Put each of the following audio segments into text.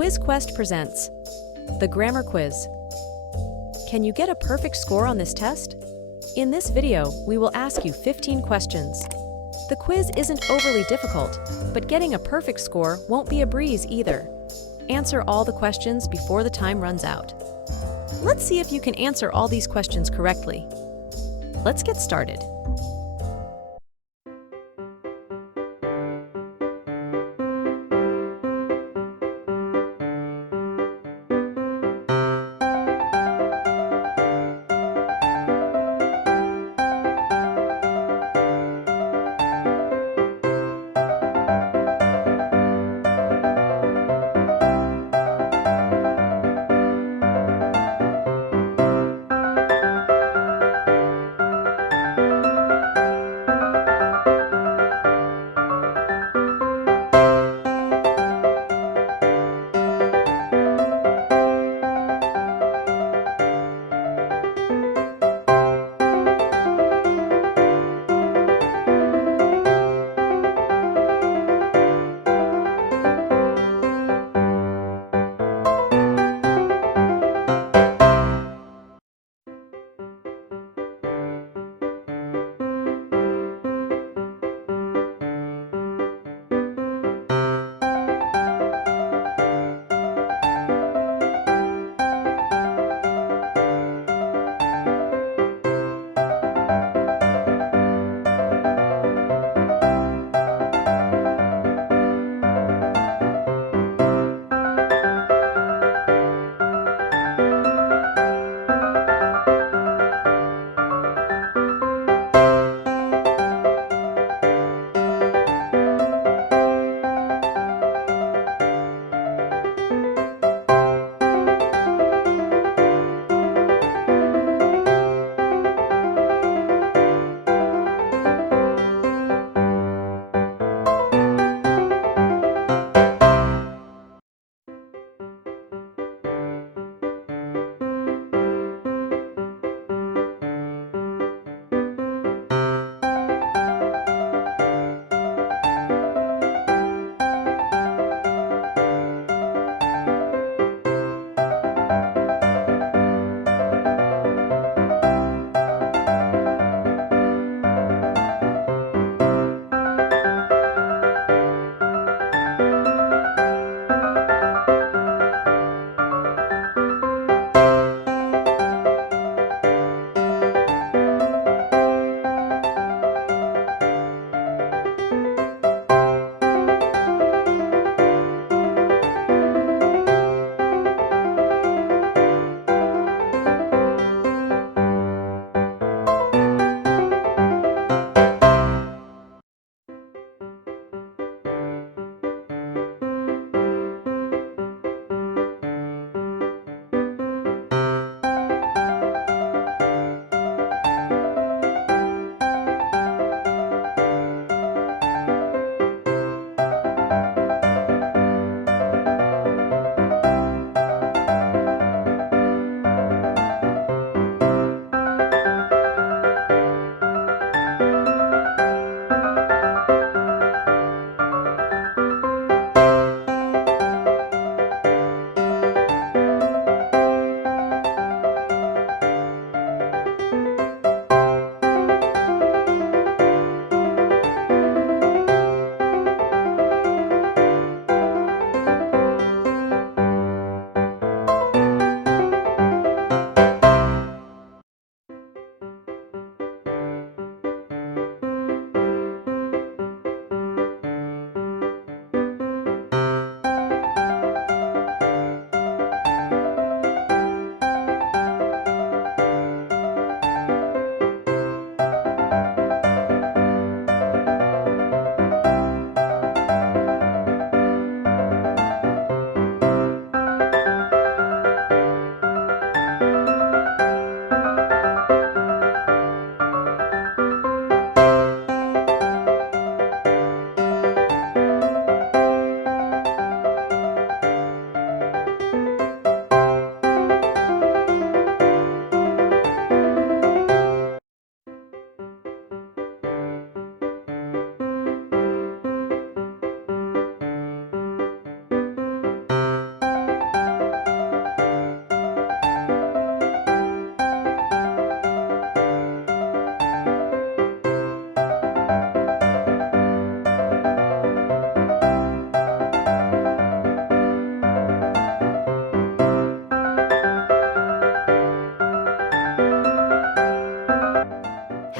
Quiz Quest presents the Grammar Quiz. Can you get a perfect score on this test? In this video, we will ask you 15 questions. The quiz isn't overly difficult, but getting a perfect score won't be a breeze either. Answer all the questions before the time runs out. Let's see if you can answer all these questions correctly. Let's get started.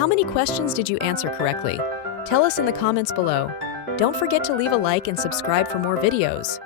How many questions did you answer correctly? Tell us in the comments below. Don't forget to leave a like and subscribe for more videos.